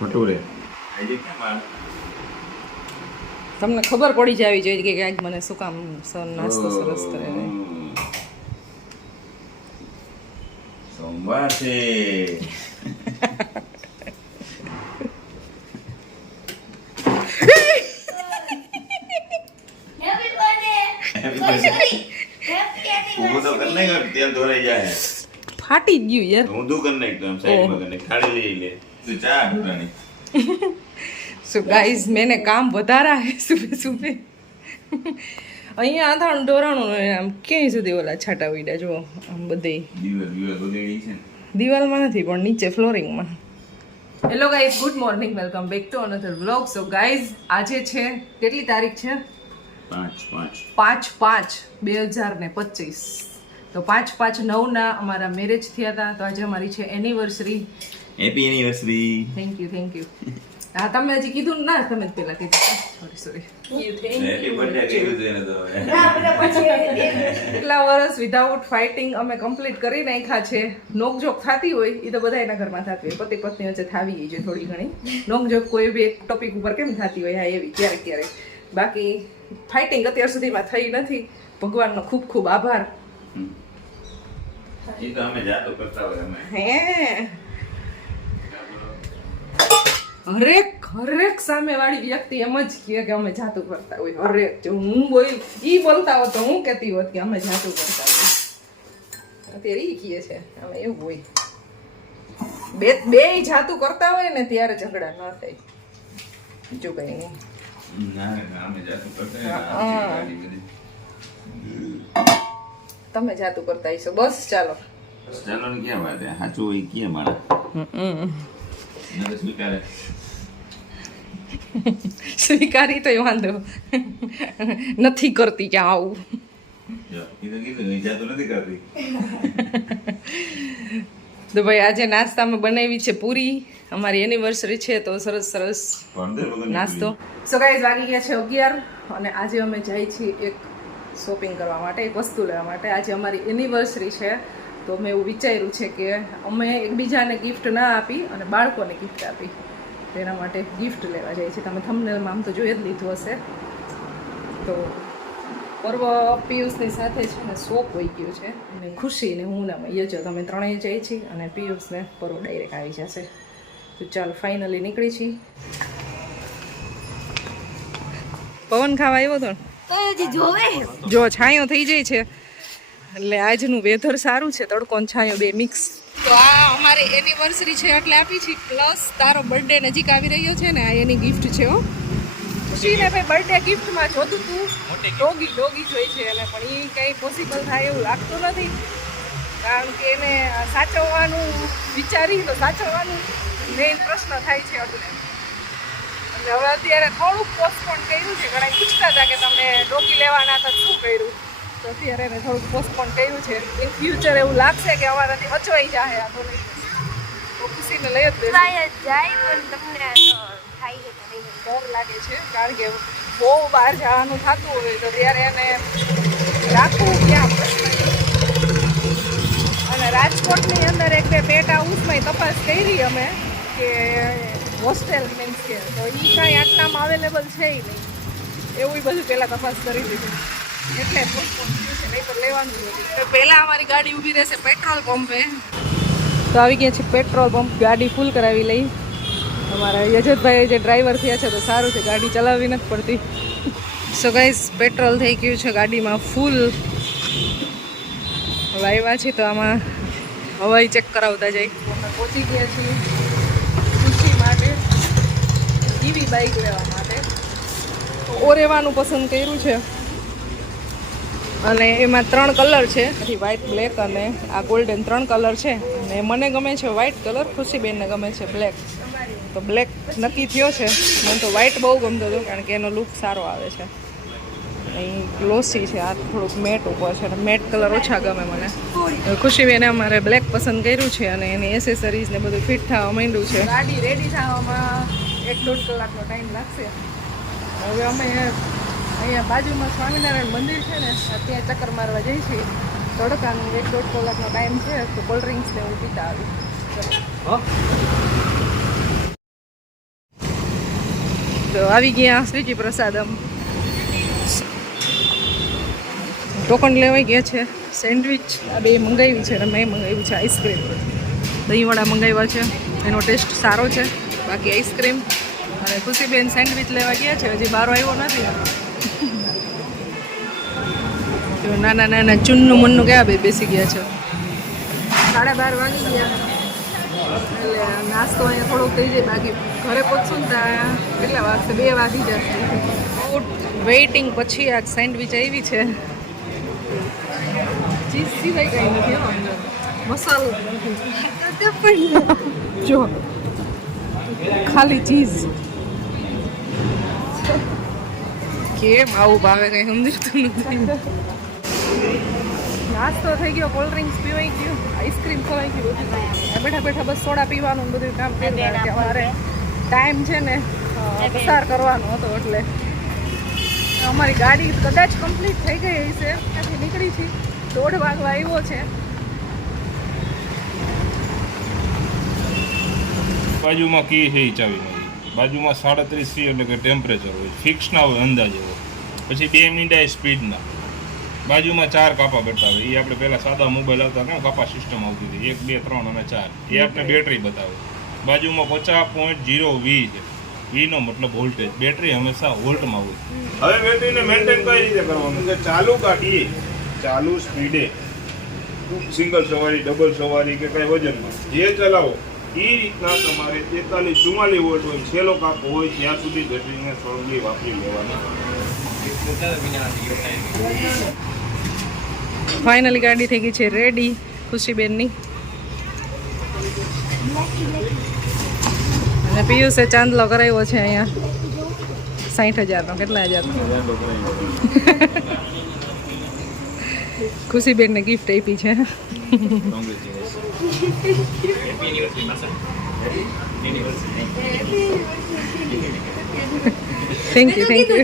ભટુરે આજે કેમ આ તમને ખબર પડી જવી જોઈએ કે આજ મને શું કામ નાસ્તો સરસ કરે છે. સોમવાર છે. ઊભું તો કર નહીં, તેલ ધોરાઈ જાય. ફાટી જ ગયું યાર. ઊંધું કર નાખ, તો આમ સાઈડમાં કર નાખ, થાળી લઈ લે. તું ચા ઢોરાની. સો ગાઈઝ મેને કામ વધારા હે સુબહ સુબહ. અહીંયા આથાણ ડોરાણું આમ ક્યાંય સુધી ઓલા છાંટા ઉડ્યા જો આમ બધે દીવાલ બગડી છે ને. દિવાલમાં નથી પણ નીચે ફ્લોરિંગમાં. Hello guys, good morning, welcome back to another vlog. So guys આજે છે કેટલી તારીખ છે? 5/5/2025. તો 5/5/9 અમારા મેરેજ થયા હતા. તો આજે અમારી છે anniversary. Happy anniversary. Thank you. હા તમે હજી કીધું ના, તમે જ પેલા કીધું. સોરી. હેપી બર્થડે કીધું છે ને તો હવે. કેટલા વર્ષ વિધાઉટ ફાઇટિંગ અમે કમ્પ્લીટ કરી નાખ્યા છે. નોકઝોક થતી હોય એ તો બધા એના ઘરમાં થતી હોય, પતિ પત્ની વચ્ચે થાવી છે થોડી ઘણી નોકઝોક કોઈ બી એક ટોપિક ઉપર કેમ થતી હોય, હા એવી ક્યારેક. બાકી ફાઇટિંગ અત્યાર સુધીમાં થઈ નથી. ભગવાનનો ખૂબ ખૂબ આભાર. એ તો અમે જાતો કરતા હોય અમે. હે હરેક સામેવાળી વ્યક્તિ એમ જ કહે કે અમે જાતું કરતા હોય. હરેક જો હું બોલતા હોત તો હું કહેતી હોત કે અમે જાતું કરતા હોય. અત્યારે ઈ કહે છે અમે એવું હોય. બે જાતું કરતા હોય ને ત્યારે ઝઘડા ન થાય, બીજું કઈ નહીં. અમે જાતો કરતા તમે જાતું કરતા હશો. બસ ચાલો ચાલો ને ક્યાં વાત હે, સાચું હોય ક્યાં મારા સ્વીકારે. સ્વીકારી તો વાંધો નથી કરતી ક્યાં આવું. તો ભાઈ આજે નાસ્તામાં બનાવી છે પૂરી. અમારી એનિવર્સરી છે તો સરસ નાસ્તો. સો ગાઈઝ વાગી ગયા છે 11 અને આજે અમે જઈએ છીએ એક શોપિંગ કરવા માટે, એક વસ્તુ લેવા માટે. આજે અમારી એનિવર્સરી છે તો મેં એવું વિચાર્યું છે કે અમે એકબીજાને ગિફ્ટ ના આપી અને બાળકોને ગિફ્ટ આપી. તેના માટે ગિફ્ટ લેવા જાય છે. તમે થંબનેલમાં આમ તો જોઈ જ લીધું હશે. તો પર્વ પિયુષની સાથે છે ને શોપ હોઈ ગયું છે અને ખુશી ને હું ને યજો તમે ત્રણેય જઈએ છીએ અને પિયુષને પર્વ ડાયરેક્ટ આવી જશે. તો ચાલ ફાઇનલી નીકળી છીએ. પવન ખાવા આવ્યો હતો જો છાંયો થઈ જાય છે એટલે આજનું વેધર સારું છે, તડકો ને છાંયો બે મિક્સ. તો આ અમારી એનિવર્સરી છે એટલે આપી છે, પ્લસ તારો બર્થડે નજીક આવી રહ્યો છે ને આ એની ગિફ્ટ છે. હો ખુશીને ભાઈ બર્થડે ગિફ્ટમાં જોતું તું ડોગી જોઈ છે એને, પણ એ કંઈ પોસિબલ થાય એવું લાગતું નથી કારણ કે એને સાચવવાનું વિચારી તો સાચવવાનું મેઇન પ્રશ્ન થાય છે એટલે હવે અત્યારે થોડુંક પોસ્ટપોન કર્યું છે. ઘણા પૂછતા હતા કે તમે ડોગી લેવાના હતા શું કર્યું, તો અત્યારે એને થોડુંક પોસ્ટપોન કર્યું છે. ઇન ફ્યુચર એવું લાગશે કે અમારાથી વચવાઈ જાય આ તો નહીં તો ખુશીને લઈ જ દે જાય પણ તમને ડર લાગે છે કારણ કે બહુ બહાર જવાનું થતું હોય તો ત્યારે એને રાખવું ક્યાં પ્રશ્ન. અને રાજકોટની અંદર એક બે પેટ હાઉસમાં તપાસ કરી અમે કે હોસ્ટેલ મીન્સ કે તો એ કાંઈ આટલામાં અવેલેબલ છે નહીં એવું બધું પહેલાં તપાસ કરી દીધું એટલે પોસ્ટપોન થયું છે, નહીં તો લેવાનું નથી. પહેલાં અમારી ગાડી ઊભી રહેશે પેટ્રોલ પંપે. તો આવી ગયા છે પેટ્રોલ પંપ, ગાડી ફૂલ કરાવી લઈ. અમારા યજતભાઈ જે ડ્રાઈવર થયા છે તો સારું છે, ગાડી ચલાવવી નથી પડતી. સો ગાઈઝ પેટ્રોલ થઈ ગયું છે ગાડીમાં ફૂલ. હવે આવ્યા છીએ તો આમાં હવાઈ ચેક કરાવતા જઈ. અમે પહોંચી ગયા છીએ ખુશી માટે ઈવી બાઇક લેવા માટે. ઓરેવાનું પસંદ કર્યું છે અને એમાં 3 કલર છે, વ્હાઇટ, બ્લેક અને આ ગોલ્ડન 3 કલર છે. અને મને ગમે છે વ્હાઇટ કલર, ખુશીબેનને ગમે છે બ્લેક. તો બ્લેક નક્કી થયો છે. મને તો વ્હાઇટ બહુ ગમતો હતો કારણ કે એનો લુક સારો આવે છે. અહીં ગ્લોસી છે, આ થોડુંક મેટ ઉપર છે, મેટ કલર ઓછા ગમે મને. ખુશીબેને અમારે બ્લેક પસંદ કર્યું છે અને એની એસેસરીઝ ને બધું ફિટ થવા માંડ્યું છે. ગાડી રેડી થવામાં 1-1.5 કલાકનો ટાઈમ લાગશે. હવે અમે અહીંયા બાજુમાં સ્વામિનારાયણ મંદિર છે ને ત્યાં ચક્કર મારવા જઈએ છીએ. તડકાનું 1-1.5 કલાકનો ટાઈમ છે તો કોલ્ડ ડ્રિંક્સ ને એવું પીતા આવી. ચલો. આવી ગયા શ્રીજી પ્રસાદમ. ટોકન લેવાઈ ગયા છે. સેન્ડવિચ આ બે મંગાવી છે અને મેં મંગાવ્યું છે આઈસ્ક્રીમ. દહીંવડા મંગાવ્યા છે, એનો ટેસ્ટ સારો છે. બાકી આઈસ્ક્રીમ અને ખુશીબેન સેન્ડવિચ લેવા ગયા છે, હજી બારો આવ્યો નથી. તો નાના નાના ચૂનનું મનનું કેવા બે બેસી ગયા છે. 12:30 વાગી ગયા એટલે નાસ્તો અહીંયા થોડોક થઈ જાય. બાકી ઘરે પહોંચશું ને ત્યાં કેટલા વાગશે? 2 વાગી જશે. વેઇટિંગ પછી આ સેન્ડવિચ આવી છે. ચીઝ સિવાય કંઈ નથી હો અંદર, મસાલો જો ખાલી ચીઝ. કેમ આવું ભાવે કંઈ સમજતું નથી. નાસ્તો થઈ ગયો, કોલ્ડ ડ્રિંક્સ પીવાઈ ગયું, આઈસ્ક્રીમ ખવાઈ ગયું, બધું બેઠા બેઠા બસ સોડા પીવાનું બધું કામ કર્યું. કે અમારે ટાઈમ છે ને પસાર કરવાનો હતો એટલે અમારી ગાડી કદાચ કમ્પ્લીટ થઈ ગઈ હશે. ત્યાંથી નીકળી છે, 1:30 વાગવા આવ્યો છે. બાજુમાં કી છે એ ચાવી નથી. બાજુમાં 37 C એટલે કે ટેમ્પરેચર હોય, ફિક્સ ના હોય, અંદાજે હોય. પછી 2 મિનિટ સ્પીડના. બાજુમાં 4 કાપા બતાવે. એ આપણે પહેલાં સાદા મોબાઈલ આવતા ને કાપા સિસ્ટમ આવતી હતી, 1, 2, 3 અને 4. એ આપણે બેટરી બતાવે. બાજુમાં 50.0 V છે. વીનો મતલબ વોલ્ટેજ. બેટરી હંમેશા વોલ્ટમાં હોય. હવે બેટરીને મેન્ટેન કઈ રીતે કરવાનું કે ચાલુ કાઢીએ, ચાલુ સ્પીડે, સિંગલ સવારી, ડબલ સવારી કે કઈ વજનમાં જે ચલાવો એ રીતના તમારે 43-44 વોલ્ટ હોય, છેલ્લો કાપો હોય ત્યાં સુધી બેટરીને સળગી વાપરી લેવાની. ફાઇનલી ગાડી થઈ ગઈ છે રેડી ખુશીબેનની. અને પિયુષે ચાંદલો કરાવ્યો છે અહીંયા 60,000નો. કેટલા હજારનો? ખુશીબેનને ગિફ્ટ આપી છે. Thank you, thank you.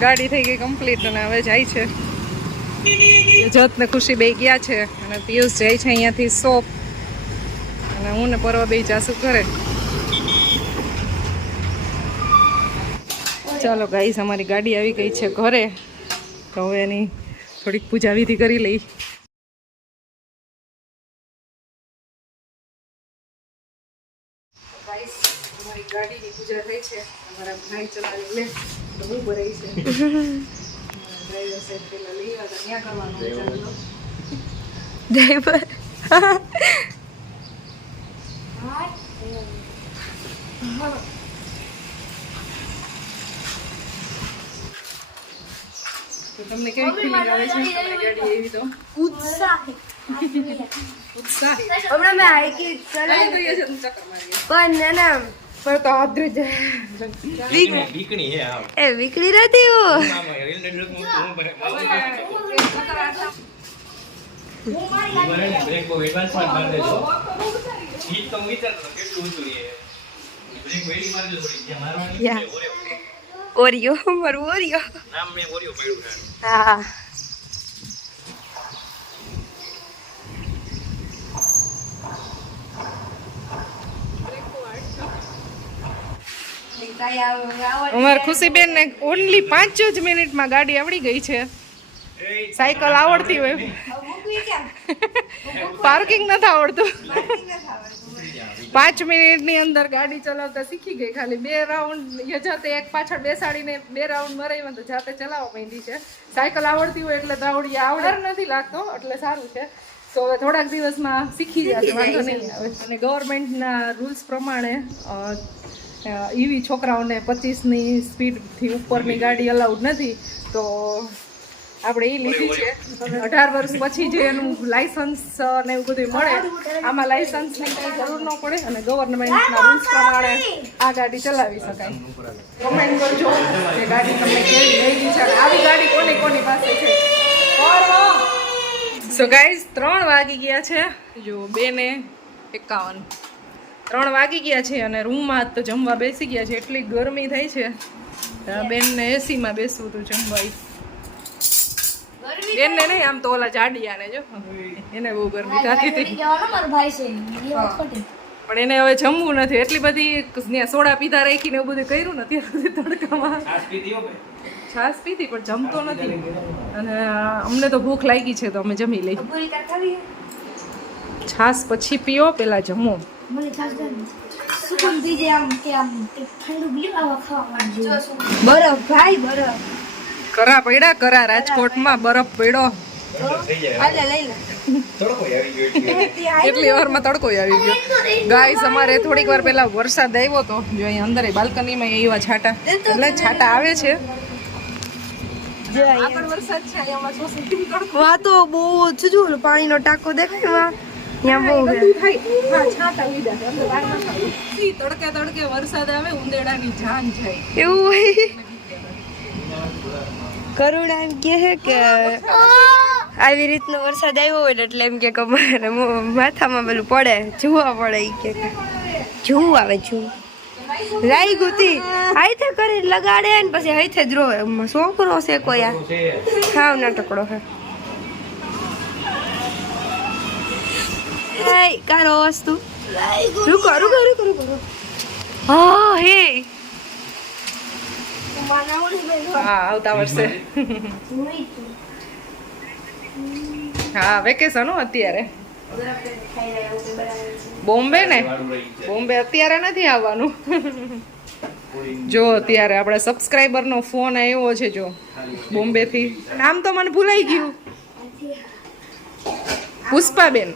ગાડી થઈ ગઈ કમ્પ્લીટ અને હવે જાય છે. જત ને ખુશી બે ગયા છે અને પિયુષ જાય છે અહીંયાથી શોપ અને હું ને પરવા બે જાસુ કરે. ચાલો ગાઈસ, અમારી ગાડી આવી ગઈ છે ઘરે. તો હવે એની થોડીક પૂજા વિધિ કરી લઈ. ગાઈસ, અમારી ગાડીની પૂજા થઈ છે. અમારા ભાઈ ચલાવી લે તો હું ભરાઈ છે. ડ્રાઈવર સાહેબ પેલા લઈ આવ્યા ત્યાં કરવાનું ચાલો. ડ્રાઈવર તો તમને કેવી ફીલિંગ આવે છે તમારી ગાડી એવી? તો ઉત્સાહી હમણાં મેં હાઈકી ચલાવી તો છે તું ચક્કર મારી પણ ના પર તો આદ્ર વીકણી હે આ એ વીકળી રહેતી હો બ્રેક બહુ એડવાન્સ માં માર દેજો ઈ તો વિચારતો કેટલું ઊંચું છે બ્રેક વેડી મારજો થોડી જે મારવાની છે ઓરિયો મારું ઓરિયો નામ મે ઓરિયો પડ્યું છે. હા અમાર ખુશીબેન ને ઓનલી 5 જ મિનિટમાં ગાડી આવડી ગઈ છે. સાયકલ આવડતી હોય, પાર્કિંગ નથી આવડતું. 5 મિનિટની અંદર ગાડી ચલાવતા શીખી ગઈ. ખાલી 2 રાઉન્ડ જાતે એક પાછળ બેસાડીને 2 રાઉન્ડ મરાવ્યા તો જાતે ચલાવવા માંડી છે. સાયકલ આવડતી હોય એટલે દાવડી આવડે નથી લાગતો એટલે સારું છે. તો હવે થોડાક દિવસમાં શીખી જશે, વાંધો નહીં આવે. અને ગવર્મેન્ટના રૂલ્સ પ્રમાણે ઈવી છોકરાઓને 25ની સ્પીડથી ઉપરની ગાડી અલાઉડ નથી. તો આપણે એ લીધી છે. 18 વર્ષ પછી જે એનું લાયસન્સ ને એવું બધું મળે, આમાં લાયસન્સની કંઈ જરૂર ન પડે અને ગવર્મેન્ટના રૂલ્સ પ્રમાણે આ ગાડી ચલાવી શકાય. કમેન્ટ કરજો કે ગાડી તમને કેવી લાગી છે, આવી ગાડી કોની કોની પાસે છે. સો ગાઈઝ 3 વાગી ગયા છે, જો 2:51 3 વાગી ગયા છે અને રૂમમાં તો જમવા બેસી ગયા છે. એટલી ગરમી થઈ છે, બેનને એસીમાં બેસવું હતું જમવા. બેનને નહીં, આમ તો ઓલા જાડિયાને જો એને બહુ ગરમી થતી હતી. પણ એને હવે જમવું નથી, એટલી બધી ત્યાં સોડા પીધા રાખીને એવું બધું કર્યું નથી તડકામાં. છાશ પીધી હો ભાઈ. છાશ પીધી પણ જમતો નથી, અને અમને તો ભૂખ લાગી છે તો અમે જમી લઈ. છાશ પછી પીઓ, પેલા જમો. બરફ ભાઈ બરફ કરા પડ્યા, કરા રાજકોટમાં બરફ પડ્યો. થઈ જાય. હાલે લઈ લે તડકો આવી ગયો એટલે. એટલી વારમાં તડકો આવી ગયો. ગાઈસ અમારે થોડીક વાર પહેલા વરસાદ આવ્યો તો, જો અહીં અંદર બાલ્કનીમાં એવા છાંટા, એટલે છાંટા આવે છે. આગળ વરસાદ છે, અહીંયા સોસાયટીમાં તડકો. વા તો બહુ જ જો પાણીનો ટાંકો દેખાય વા ત્યાં બહુ છે. ગંદુ થાય. હા, છાંટા ઉડ્યા છે. અંદર વાર ન થાય. તડકે તડકે વરસાદ આવે, ઉંદેડાની જાન જાય. એવું હોય કરુણા એમ કહે છે કે આવી રીતનો વરસાદ આવ્યો હોય ને એટલે એમ કે અમારે માથામાં પેલું પડે, જોવા પડે. ઈ કે જું આવે જું લાઈ ગુતી હાઈથે કરી લગાડે ને પછી હાઈથે જ રોવે. છોકરો છે કોઈ આ છે. ખાવ નાટકડો છે. હે કારો વસ્તુ રૂકો રૂકો રૂકો રૂકો. હા હે હા, આવતા વર્ષે. હા, વેકેશન હો અત્યારે. બોમ્બે ને, વાળું રહી છે. બોમ્બે અત્યારે નથી આવવાનું. જો અત્યારે આપણે સબસ્ક્રાઈબરનો ફોન આવ્યો છે, જો બોમ્બે થી. નામ તો મને ભૂલાઈ ગયું. પુષ્પાબેન.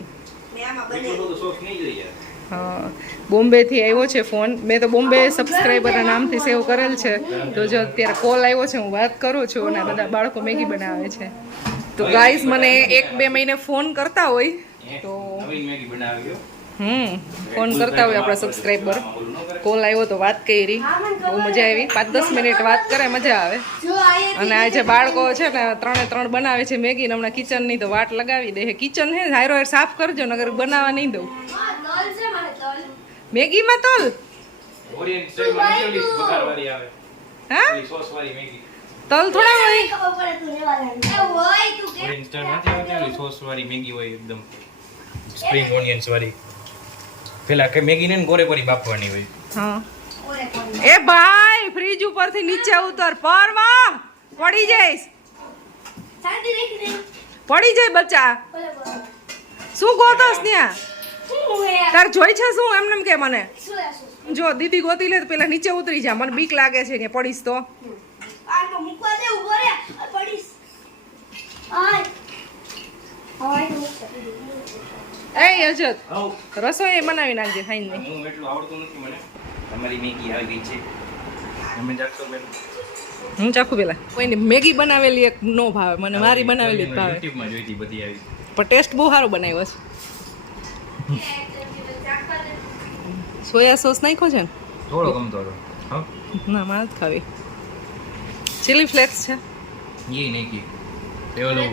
એટલો બધો શોખ નહીં જોઈએ. હા, બોમ્બે થી આવ્યો છે ફોન. મેં તો બોમ્બે સબસ્ક્રાઈબરના નામથી સેવ કરેલ છે. તો જો અત્યારે કોલ આવ્યો છે, હું વાત કરું છું, અને બધા બાળકો મેગી બનાવે છે. તો ગાઈઝ મને 1-2 મહિને ફોન કરતા હોય તો નવીન મેગી બનાવ્યો. ફોન કરતા હોય આપણા સબસ્ક્રાઈબર. કોલ આવ્યો તો વાત કરી, બહુ મજા આવી. 5-10 મિનિટ વાત કરે, મજા આવે. અને આ જે બાળકો છે ને 3 બનાવે છે મેગી, ને હમણાં કિચનની તો વાટ લગાવી દે. કિચન હે હાયરો હાયર સાફ કરજો, નગર બનાવવા નહીં દઉં. મેગીમાં તલ ઓરિયન્ટ સ્ટાઈલમાં નથી ઓલી વઘારવાળી આવે. હા, ઓલી સોસવાળી મેગી. તલ થોડા હોય. ઓરિયન્ટ સ્ટાઈલ નથી આવતી ઓલી સોસવાળી મેગી હોય એકદમ સ્પ્રિંગ ઓનિયન્સ વાળી. પેલા કે મેગી ને ગોરે ગોરી બાફવાની હોય. હા, એ ભાઈ ફ્રીજ ઉપરથી નીચે ઉતર, પરમાં પડી જઈશ. પડી જાય બચ્ચા. શું ગોતોસ ત્યાં? તાર જોઈ છે શું? એમને કે મને જો દીદી ગોતી લે તો પેલા નીચે ઉતરી જા, મને બીક લાગે છે કે પડીશ તો. એ અજત આવ રસોઈ બનાવી નાખજે ખાઈને. હું એટલું આવડતું નથી મને. તમારી મેગી આવી ગઈ છે. તમે જાગતો બેન. હું ચાખું પેલા. કોઈની મેગી બનાવેલી એક નો ભાવે મને, મારી બનાવેલી જ ભાવે. YouTube માં જોઈતી બધી આવી. પણ ટેસ્ટ બહુ સારો બનાવ્યો છે. સોયા સોસ નાખ્યો છે ને? થોડો ગમતો હતો. હા ના, મારે નથી ખાવી. ચીલી ફ્લેક્સ છે, એ નહીં કી. પેલું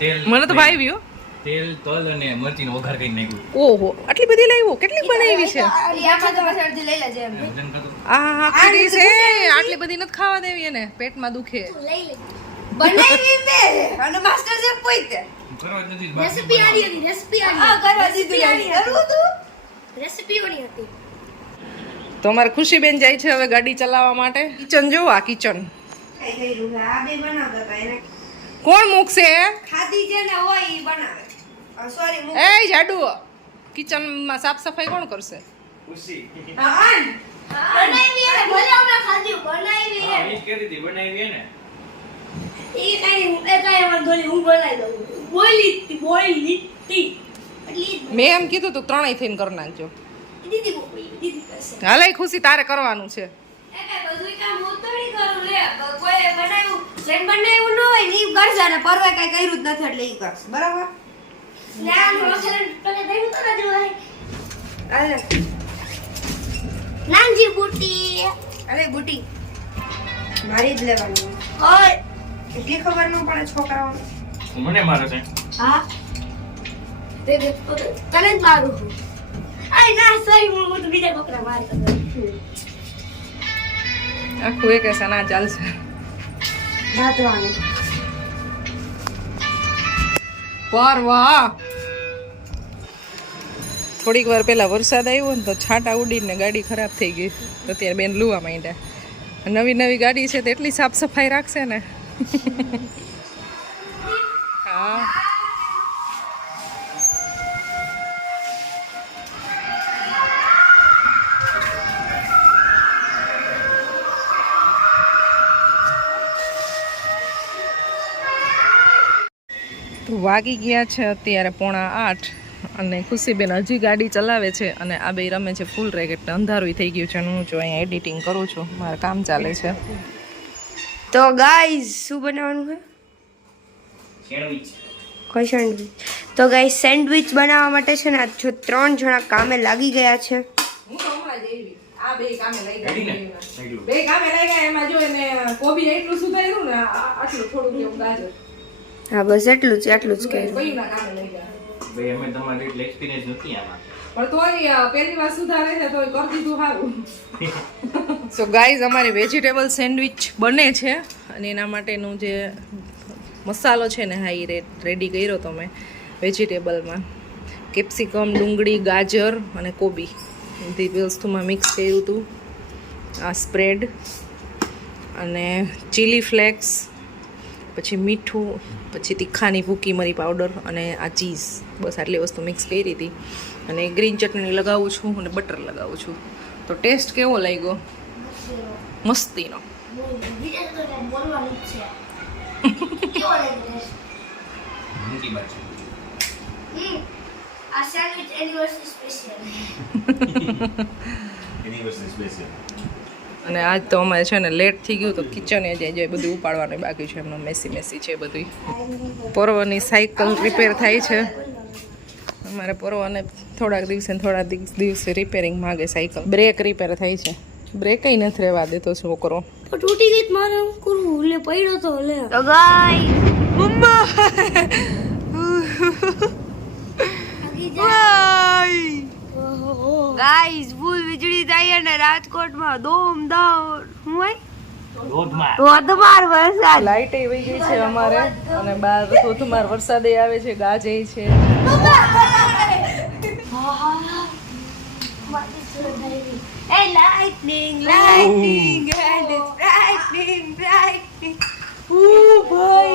તેલ મને તો ભાવી હો. તેલ તલ અને મરચીનો વઘાર કરીને નાખ્યું. ઓહો, આટલી બધી લાવ્યો? કેટલી બનાવી છે? વજન કરતો આ આખી છે, આટલી બધી નથી ખાવા દેવી એને, પેટમાં દુખે. કરવા જ નથી. તો અમારે ખુશીબેન જાય છે હવે ગાડી ચલાવવા માટે. કિચન જો, આ કિચન કોણ મૂકશે? એ જાડુ, કિચનમાં સાફ સફાઈ કોણ કરશે? ખુશી. બનાવી એને ભલે અમે ખાધી બનાવી હા, ઈ જ કહેતી હતી, બનાવી હે ને. એ કઈ વાંધો નહીં, હું બનાવી દઉં. બોલી એટલે મેં એમ કીધું તું ત્રણેય થઈને કરી નાખજો. દીદી કરશે. હાલે ખુશી, તારે કરવાનું છે. એ કઈ બધું કામ હું તો નહીં કરું લે. કોઈ બનાવ્યું જેમ બનાવ્યું ન હોય ને ઈ કરશે, અને પરવાય કઈ કર્યું જ નથી એટલે ઈ કરશે, બરાબર? ના મસાલા તને દેવું તો નથી હોય. અરે નાનજી બુટી, અરે બુટી મારી જ લેવાની. ઓય એટલી ખબર ન પડે છોકરાઓને. મને મારે છે. હા તને જ મારું છું. આય ના સોરી, હું તો બીજા છોકરા મારી કરું. આખું વેકેશન આ ચાલશે. ભાતવાનું વાહ થોડીક વાર પહેલા વરસાદ આવ્યો ને તો છાંટા ઉડીને ગાડી ખરાબ થઈ ગઈ. તો અત્યારે બેન લુવા માંડ્યા. નવી નવી ગાડી છે તો એટલી સાફ સફાઈ રાખશે ને. હા તો વાગી ગયા છે અત્યારે 7:45 અને ખુશીબેન હજી ગાડી ચલાવે છે અને આ બે રમે છે ફૂલ રેક એટલે અંધારું થઈ ગયું છે અને હું જો અહીંયા એડિટિંગ કરું છું, મારું કામ ચાલે છે. તો ગાઈઝ શું બનાવવાનું છે? સેન્ડવિચ. કોઈ સેન્ડવિચ? તો ગાઈઝ સેન્ડવિચ બનાવવા માટે છે ને આજ જો 3 જણા કામે લાગી ગયા છે. રેડી ને એટલું બે કામે લાગ્યા એમાં જો એને કોબી એટલું સુધાર્યું ને આટલું થોડું કેવું ગાજર હા બસ એટલું જ કર્યું. કઈના કામે લાગ્યા ભાઈ અમે તમારે એટલો એક્સપિરિયન્સ નથી આમાં. પણ તોય પહેલી વાર સુધારે છે તોય કરી દીધું સારું. સો ગાઈઝ અમારી વેજીટેબલ સેન્ડવિચ બને છે અને એના માટેનું જે મસાલો છે ને હા એ રેડી કર્યો તો મેં વેજીટેબલમાં કેપ્સિકમ, ડુંગળી, ગાજર અને કોબી બધી વસ્તુમાં મિક્સ કર્યું હતું. આ સ્પ્રેડ અને ચીલી ફ્લેક્સ, પછી મીઠું, પછી તીખાની ભૂકી મરી પાવડર અને આ ચીઝ, બસ આટલી વસ્તુ મિક્સ કરી હતી. અને ગ્રીન ચટણી લગાવું છું અને બટર લગાવું છું. તો ટેસ્ટ કેવો લાગ્યો? મસ્તીનો. મૂકી બાજુ. આ sandwich anniversary special. Anniversary special. અને આજ તો અમારે છે ને લેટ થઈ ગયું તો કિચન એ જે બધું ઉપાડવાનું બાકી છે, એમનો મેસી છે બધું. પર્વની સાયકલ રિપેર થાય છે અમારે. પર્વને થોડાક દિવસે રિપેરિંગ માગે સાયકલ. બ્રેક રિપેર થાય છે, બ્રેક કઈ નથી રહેવા દેતો છોકરો. તૂટી ગઈ મારે હું કરું લે પડ્યો તો લે. તો ગાઈસ મમ્મા ગાઈસ ફૂલ વીજળી થાય અને રાજકોટમાં ધોમધામ હું હોય ધોધમાર વરસાદ. લાઇટ એ વહી ગઈ છે અમારે અને બહાર ધોધમાર વરસાદ આવે છે, ગાજે છે. Hey, lightning, lightning, and it's brightening, brightening. Ooh, boy.